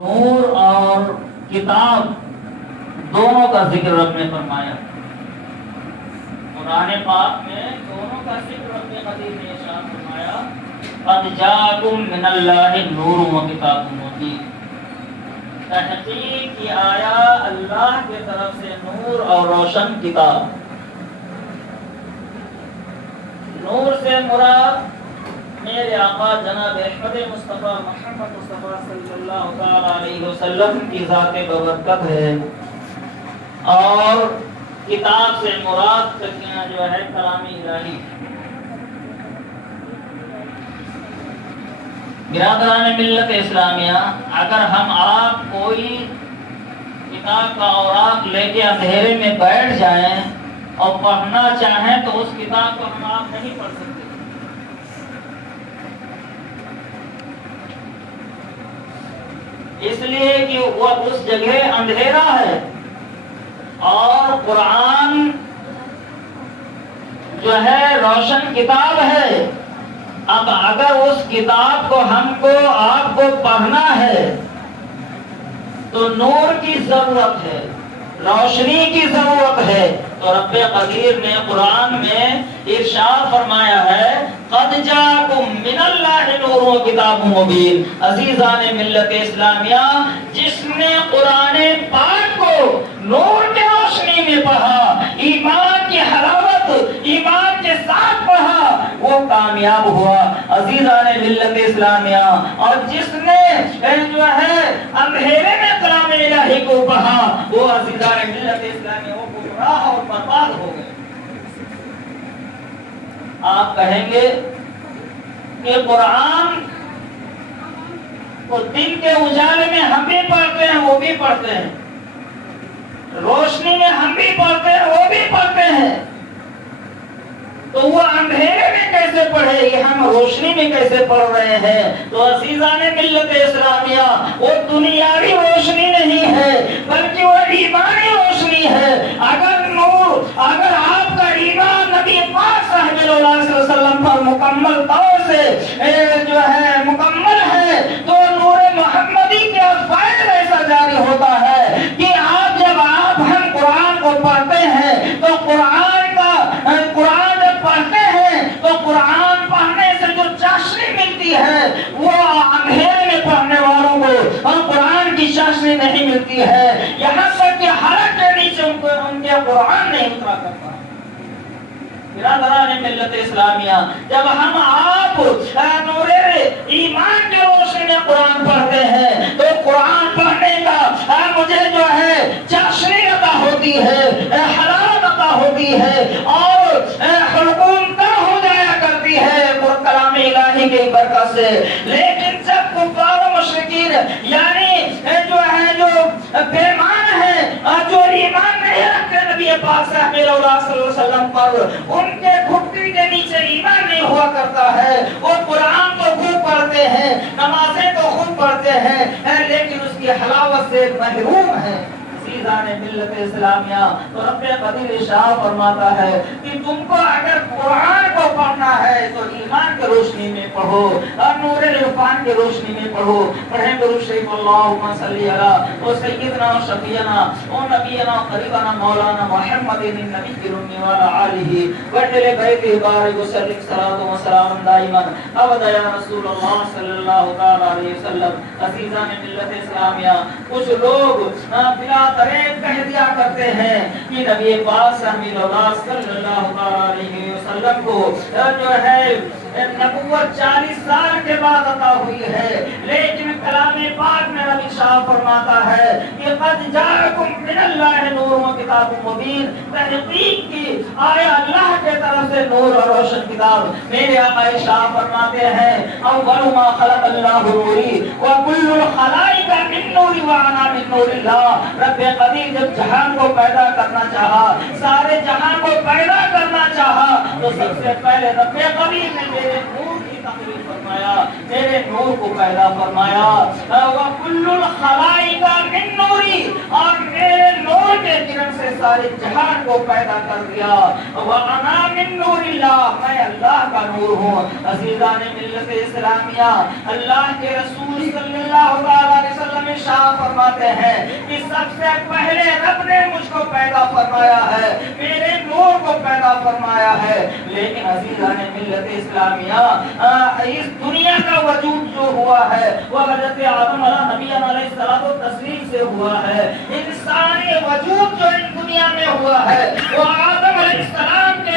نور اور کتاب دونوں کا ذکر رب نے فرمایا۔ قرآن پاک میں دونوں کا ذکر رب قدیر نے ارشاد فرمایا، قد جاءکم من اللہ نور و کتاب مبین۔ تحقیق کی آیا اللہ کی طرف سے نور اور روشن کتاب۔ نور سے مراد میرے آقا جناب احمد مصطفیٰ محمد مصطفیٰ صلی اللہ تعالی علیہ وسلم کی ذات ببرکت ہے، اور کتاب سے مراد جو ہے کلام الہی۔ برادران ملت اسلامیہ، اگر ہم آپ کوئی کتاب کا اوراق لے کے اندھیرے میں بیٹھ جائیں اور پڑھنا چاہیں تو اس کتاب کو ہم آپ نہیں پڑھ سکتے، اس لیے کہ وہ اس جگہ اندھیرا ہے، اور قرآن جو ہے روشن کتاب ہے۔ اب اگر اس کتاب کو ہم کو آپ کو پڑھنا ہے تو نور کی ضرورت ہے، روشنی کی ضرورت ہے۔ تو رب قدیر نے قرآن میں ارشاد فرمایا ہے، قد جاءکم من اللہ نور و کتاب مبین۔ عزیزان ملت اسلامیہ، جس نے قرآن پاک کو نور کی روشنی میں پڑھا، ایمان کی حلاوت ایمان کے ساتھ پڑھا، وہ کامیاب ہوا۔ عزیزان ملت اسلامیہ، اور جس نے جو ہے اندھیرے میں کلام الہی کو پڑھا، وہ عزیزان ملت اسلامیہ وہ گمراہ اور برباد ہو گئے۔ آپ کہیں گے کہ قرآن کو دن کے اجالے میں ہم بھی پڑھتے ہیں، وہ بھی پڑھتے ہیں، روشنی میں ہم بھی پڑھتے ہیں، وہ بھی پڑھتے ہیں، تو وہ اندھیرے میں کیسے پڑھے گی، ہم روشنی میں کیسے پڑھ رہے ہیں؟ تو عزیزان ملت اسلامیہ، وہ دنیاوی روشنی نہیں ہے بلکہ وہ ایمانی روشنی ہے۔ اگر آپ کا ایمان نبی پاک صلی اللہ علیہ وسلم پر مکمل طور سے جو ہے مکمل ہے، تو نور محمدی کے فائد ایسا جاری ہوتا ہے کہ جب ہم قرآن کو پڑھتے ہیں تو قرآن جب پڑھتے ہیں تو قرآن پڑھنے سے جو چاشنی ملتی ہے وہ اندھیرے میں پڑھنے والوں کو اور قرآن کی چاشنی نہیں ملتی ہے، یہاں تک کہ حلق کے نیچے ان کے قرآن نہیں اترا کرتا۔ برادران ملت اسلامیہ، جب ہم آپ نور ایمان کی روشنی میں قرآن پڑھتے ہیں تو قرآن پڑھنے کا مجھے جو ہے چاشنی عطا ہوتی ہے، حلاوت عطا ہوتی ہے، اور حلقوم تر ہو جایا کرتی ہے کلام الہی کی برکت سے۔ لیکن جب کفار و مشرکین یعنی جو بےمان ہیں، جو ایمان نہیں رکھتے نبی پاک صلی اللہ علیہ وسلم پر، ان کے گھٹنے کے نیچے ایمان نہیں ہوا کرتا ہے، وہ قرآن کو خوب پڑھتے ہیں، نمازیں تو خوب پڑھتے ہیں، لیکن اس کی حلاوت سے محروم ہیں۔ عزیزان ملت اسلامیہ، تو رب قدیر ارشاد فرماتا ہے کہ تم کو اگر قرآن کو پڑھنا ہے تو ایمان کی روشنی میں پڑھو اور نور عرفان کی روشنی میں پڑھو۔ پڑھیں درود شریف، اللہم صلی علی سیدنا و شفیعنا و نبینا قریبنا مولانا محمد النبی الأمی وعلی آلہ وأہل بیتہ بارک وسلم صلاۃ و سلام دائما ابدا یا رسول اللہ صلی اللہ تعالی علیہ وسلم۔ عزیزان ملت اسلامیہ، کچھ لوگ بلا طریق کہہ دیا کرتے ہیں کہ نبی پاک صلی اللہ علیہ وسلم کو جو ہے نبوت 40 سال کے بعد عطا ہوئی ہے، لیکن کلام پاک میں نبی شاہ فرماتا ہے کہ قد جاءکم من اللہ نور و کتاب مبین۔ تحقیق کی آیا اللہ کے طرف سے نور اور روشن کتاب۔ میرے آقا شاہ فرماتے ہیں، اول ما خلق اللہ نوری وکل الخلائق من نور وانا من نور اللہ۔ رب قدیر جب جہان کو پیدا کرنا چاہا، سارے جہان کو پیدا کرنا چاہا، تو سب سے پہلے رب قدیر نے میرے نور کی تخلیق فرمایا، میرے نور کو پیدا فرمایا۔ وَكُلُّ الْخَلَائِقَ مِن نُورِ، اور میرے نور کے کرن سے سارے جہان کو پیدا کر دیا۔ وَأَنَا مِن نُورِ اللَّهِ، میں اللہ کا نور ہوں۔ عزیزان ملت اسلامیہ، اللہ کے رسول صلی اللہ علیہ وسلم فرماتے ہیں کہ سب سے پہلے رب نے مجھ کو پیدا فرمایا ہے، میرے نور کو پیدا فرمایا ہے۔ لیکن عزیزان ملت اسلامیہ، اس دنیا کا وجود جو ہوا ہے وہ حضرت آدم علیہ السلام و تسلیم سے ہوا ہے۔ انسانی وجود جو اس دنیا میں ہوا ہے وہ آدم علیہ السلام کے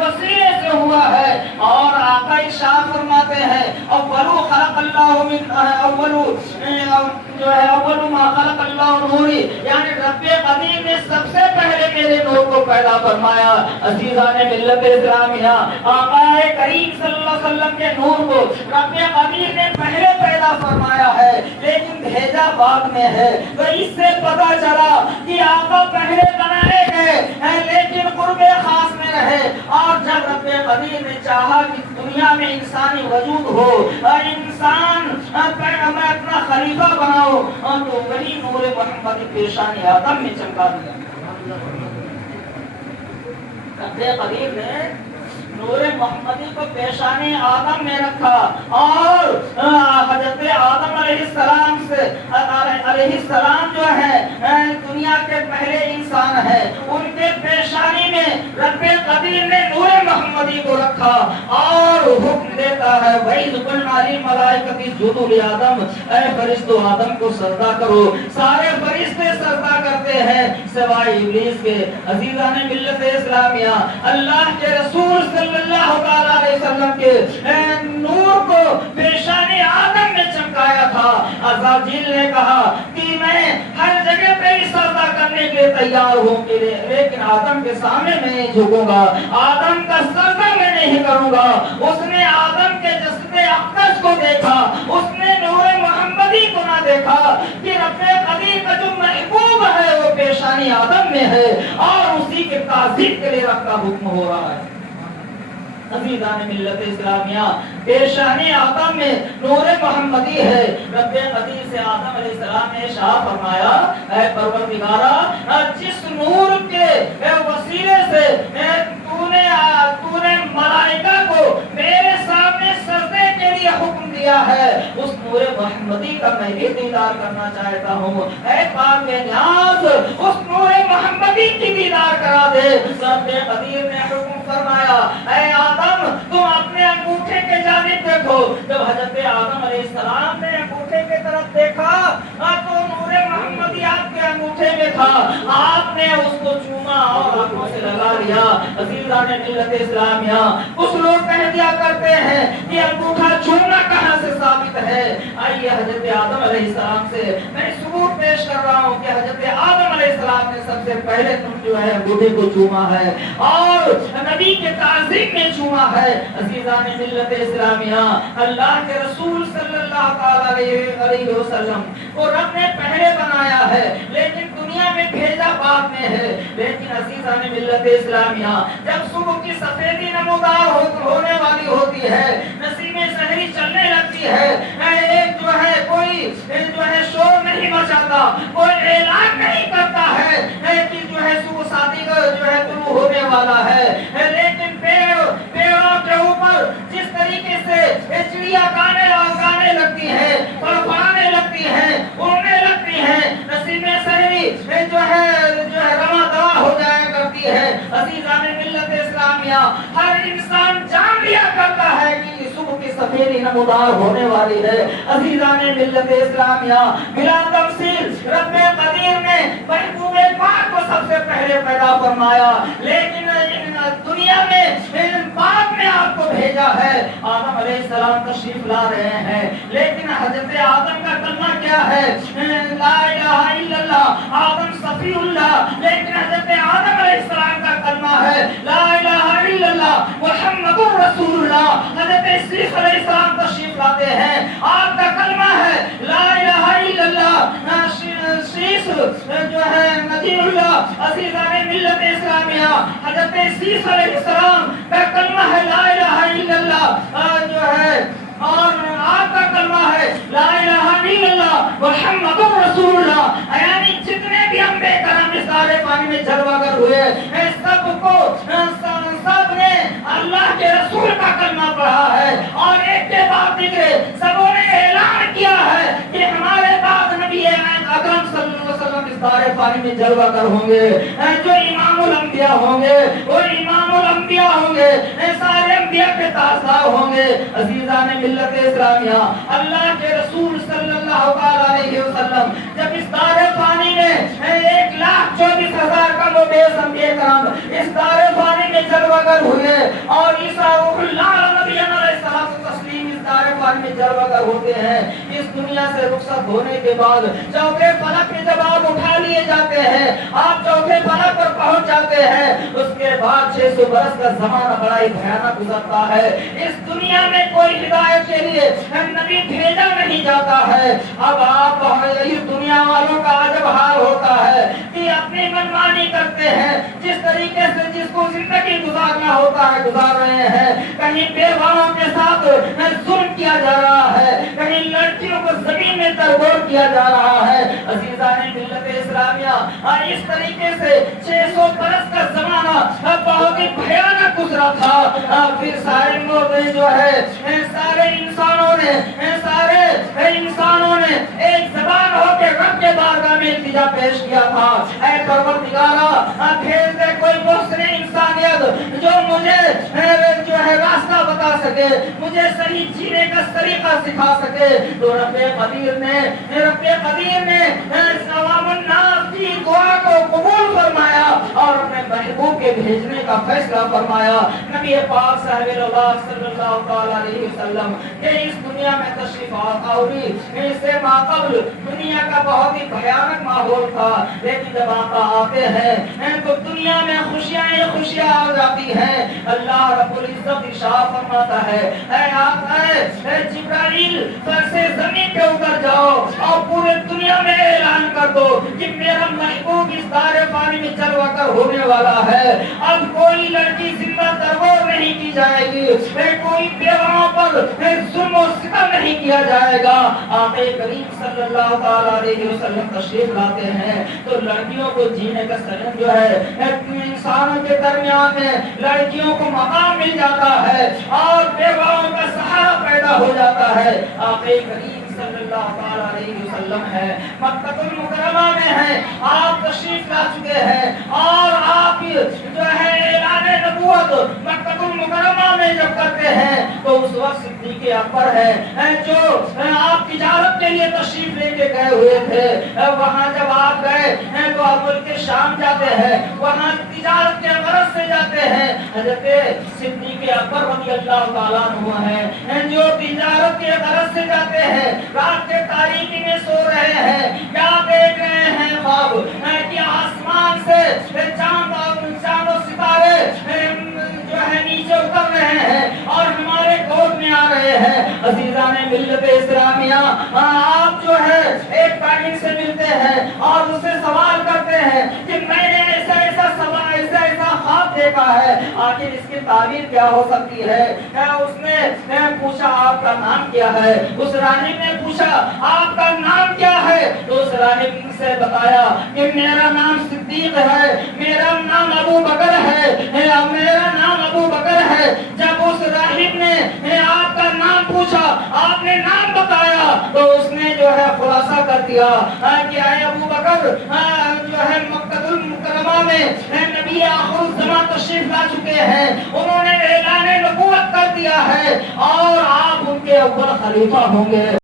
وسیلے سے ہوا ہے۔ اور آقا ارشاد فرماتے ہیں اولو خلق اللہ من اولو جو ہے اولو ما خلق اللہ نوری، یعنی رب قدیم نے سب سے پہلے میرے نور کو پیدا فرمایا۔ عزیزان ملت اسلامیہ، آقا کریم صلی اللہ علیہ وسلم کے نور کو رب قدیم نے پہلے پیدا فرمایا ہے لیکن بھیجا بعد میں ہے۔ تو اس سے پتہ چلا کہ آقا پہلے بنائے گئے لیکن قرب خاص میں رہے، اور جب رب قدیم نے چاہا کہ دنیا میں انسانی وجود ہو، انسان میں اپنا خلیفہ بناؤ، تو وہی نور محمدی پیشانی آدم میں چمکا دیا۔ رب قدیم نے نور محمدی کو پیشانی آدم میں رکھا، اور حضرت آدم علیہ السلام جو ہے دنیا کے پہلے انسان ہے، ان کے پیشانی میں رب قدیم نے نور محمدی کو رکھا اور حکم دیتا ہے وَإِذْ قُلْنَا لِلْمَلَائِكَةِ اسْجُدُوا لِآدَمَ، اے فرشتو آدم کو سجدہ کرو۔ سارے فرشتے سجدہ کرتے ہیں سوائے ابلیس کے۔ عزیزان ملت اسلامیہ، اللہ کے رسول صلی اللہ علیہ وسلم کے نور کو پیشانی آدم میں چمکایا تھا۔ عزازیل نے کہا کہ میں ہر جگہ پہ سجدہ کرنے کے لیے تیار ہوں، لیکن آدم کے سامنے میں نہیں جھکوں گا، آدم کا سجدہ میں نہیں کروں گا۔ اس نے آدم کے جسد اقدس کو دیکھا، اس نے نور محمدی کو نہ دیکھا کہ رب قدیر کا جو محبوب ہے وہ پیشانی آدم میں ہے، اور اسی کے تعظیم کے لیے رب کا حکم ہو رہا ہے۔ عزیزان ملت اسلامیہ، پیشانی آدم میں نور محمدی ہے۔ رب قدیر سے آدم علیہ السلام نے ارشاد فرمایا اے پروردگارا، جس نور کے وسیلے سے تو نے ملائکہ کو میرے سامنے سجدے کے لیے حکم دیا ہے، اس نور محمدی کا میں بھی دیدار کرنا چاہتا ہوں۔ اے پاک نیاز، اس نور محمدی کی دیدار کرا دے۔ رب قدیر نے حکم فرمایا اے آدم، تم اپنے انگوٹھے کے جانب دیکھو۔ جب حضرت آدم علیہ السلام نے انگوٹھے کی طرف دیکھا تو نور محمدی آپ کے انگوٹھے میں تھا، آپ نے اس کو چوما اور آنکھوں سے لگا لیا۔ عزیزان ملت اسلامیہ، کچھ لوگ کہہ دیا کرتے ہیں کہ انگوٹھا چومنا کہاں سے ثابت ہے؟ آئیے حضرت آدم علیہ السلام سے میں ثبوت پیش کر رہا ہوں کہ حضرت آدم علیہ السلام نے سب سے پہلے تم جو ہے انگوٹھے کو چوما ہے اور نبی کے تعظیم میں چوما ہے۔ عزیزان ملت اسلامیہ، اللہ کے رسول صلی اللہ علیہ وسلم کو رب نے پہلے بنایا ہے لیکن دنیا میں بھیجا بعد میں ہے۔ لیکن عزیزان ملت اسلامیہ، جب صبح کی سفیدی نمودار ہونے والی ہوتی ہے، نسیمیں سحری چلنے لگتی ہے، ایک جو ہے کوئی جو ہے شور نہیں مچاتا، کوئی اعلان نہیں کرتا ہے کہ جو ہے صبح شادی کا جو ہے طلوع ہونے والا ہے، لیکن پیڑوں کے اوپر جس طریقے سے چڑیا گانے لگتی ہے، پڑپڑانے لگتی ہیں، اڑنے لگتی ہیں، نسیمیں سحری جو ہے رواں دوا ہو جایا کرتی ہے۔ عزیزان ملت اسلامیہ، ہر انسان جان لیا کرتا ہے کہ صبح کی سفیدی نمودار ہونے والی ہے۔ عزیزان ملت اسلامیہ، بلا تفصیل رب قدیر نے محبوب پاک کو سب سے پہلے پیدا فرمایا، لیکن دنیا میں بعد میں آپ کو بھیجا ہے۔ آدم علیہ السلام تشریف لا رہے ہیں، لیکن حضرت آدم کا کلمہ کیا ہے؟ لا الہ الا اللہ، آدم صفی اللہ، لیکن حضرت آدم علیہ السلام کا کلمہ ہے لا الہ الا اللہ محمد رسول اللہ۔ حضرت عیسی علیہ السلام تشریف لاتے ہیں، آپ کا کلمہ ہے لا الہ الا اللہ، شیس جو ہے نبی اللہ۔ عزیزان ملت اسلامیہ، حضرت عیسی علیہ السلام کا کلمہ ہے لا الہ الا اللہ جو ہے، اور آپ کا کلمہ ہے لا الہ الا اللہ محمد رسول اللہ۔ یعنی جتنے بھی انبیاء کرام سارے پانی میں جلوگر ہوئے، سب نے اللہ کے رسول کا کلمہ پڑھا ہے، اور ایک کے بعد دیگرے سبوں نے اعلان کیا ہے کہ ہمارے بعد نبی دار فانی میں جلوہ گر ہوں گے، جو امام الانبیاء ہوں گے وہ امام الانبیاء ہوں گے، سارے انبیاء کے تاجدار ہوں گے۔ عزیزان ملت اسلامیہ، اللہ کے رسول صلی اللہ علیہ وسلم جب اس دار فانی میں 1,24,000 کم و بیش انبیاء کرام اس دار فانی میں جلوہ گر ہوئے، اور عیسیٰ روح اللہ نبی علیہ الصلوۃ والتسلیم اس دار فانی میں جلوہ گر ہوتے ہیں۔ اس دنیا سے رخصت ہونے کے بعد چوتھے فلک میں جب آپ اٹھا لیے جاتے ہیں، آپ چوتھے فلک پر پہنچ جاتے ہیں، اس کے بعد 600 برس کا زمانہ بڑا ہی بھیانک گزرتا ہے۔ اس دنیا میں کوئی ہدایت کے لیے نبی بھیجا نہیں جاتا ہے۔ اب آپ اس دنیا والوں کا عجب حال ہوتا ہے کہ اپنی منمانی کرتے ہیں، جس طریقے سے جس کو زندگی گزارنا ہوتا ہے گزار رہے ہیں۔ کہیں بیواؤں کے ساتھ ظلم کیا جا رہا ہے، کہیں لڑکیوں کو زمین میں تربور کیا جا رہا ہے۔ عزیزان ملت اسلامیہ، اس طریقے سے 600 برس کا زمانہ بہت ہی بھیانک گزرا تھا۔ پھر سارے جو ہے سارے انسانوں نے ایک زبان ہو کے رب کے بارگاہ میں التجا پیش کیا تھا، اے پروردگارا بھیج دے کوئی محسن انسانیت جو مجھے جو ہے راستہ بتا سکے، مجھے صحیح جینے کا طریقہ سکھا سکے۔ تو رب قدیر نے عوام الناس کی دعا کو قبول فرمایا اور اپنے محبوب کے بھیجنے کا فیصلہ فرمایا۔ نبی پاک صاحب اللہ صلی اللہ علیہ وسلم کہ اس دنیا میں تشریف آوری اس سے ماقبل دنیا کا بہت ہی بھیانک ماحول تھا، لیکن جب آقا آتے ہیں تو دنیا میں خوشیاں آ جاتی ہیں۔ اللہ رب العزت ارشاد فرماتا ہے، اے جبرائیل سے زمین پہ اتر جاؤ اور پورے دنیا میں اعلان کر دو کہ میرا محبوب اس دار فانی میں جلوہ گر ہونے والا ہے۔ اب کوئی لڑکی زندہ تربور نہیں کی جائے گی، کوئی بیواؤں پر ظلم و ستم نہیں کیا جائے گا۔ آقا کریم صلی اللہ علیہ وسلم تشریف لاتے ہیں تو لڑکیوں کو جینے کا سلم جو ہے انسانوں کے درمیان میں لڑکیوں کو مقام مل جاتا ہے اور بیواؤں کا سہارا پیدا ہو جاتا ہے۔ آقا کریم صلی اللہ علیہ وسلم ہے مکہ المکرمہ میں ہے، آپ تشریف لا چکے ہیں اور آپ جو ہے اعلان نبوت مکہ المکرمہ میں جب کرتے ہیں تو اس وقت صدیق اکبر ہے جو آپ تجارت کے لیے تشریف لے کے گئے ہوئے تھے۔ وہاں جب آپ گئے تو آپ ملک شام جاتے ہیں، وہاں تجارت کے غرض سے جاتے ہیں۔ حضرت صدیق اکبر رضی اللہ تعالیٰ عنہ ہیں جو تجارت کے غرض سے جاتے ہیں، رات کے تاریکی میں سو رہے ہیں، کیا دیکھ رہے ہیں خواب کہ آسمان سے چاند و ستارے جو ہے نیچے اتر رہے ہیں اور ہمارے گود میں آ رہے ہیں۔ عزیزان ملت اسلامیہ، آپ جو ہے ایک کاہن سے ملتے ہیں اور اس سے سوال کرتے ہیں کہ میں نے ایسا خواب دیکھا ہے، آخر اس کی تعبیر کیا ہو سکتی ہے؟ اس نے پوچھا آپ کا نام کیا ہے؟ اس راہب نے پوچھا آپ کا نام کیا ہے؟ تو اس راہب سے بتایا کہ میرا نام صدیق ہے، میرا نام ابو بکر ہے، میرا نام ابو بکر ہے۔ جب اس راہب نے آپ کا نام پوچھا، آپ نے نام بتایا تو اس نے جو ہے خلاصہ کر دیا کہ اے ابو بکر جو ہے مکہ المکرمہ میں نبی آخر الزمان تشریف لا چکے ہیں، انہوں نے اعلان نبوت کر دیا ہے اور آپ ان کے اول خلیفہ ہوں گے۔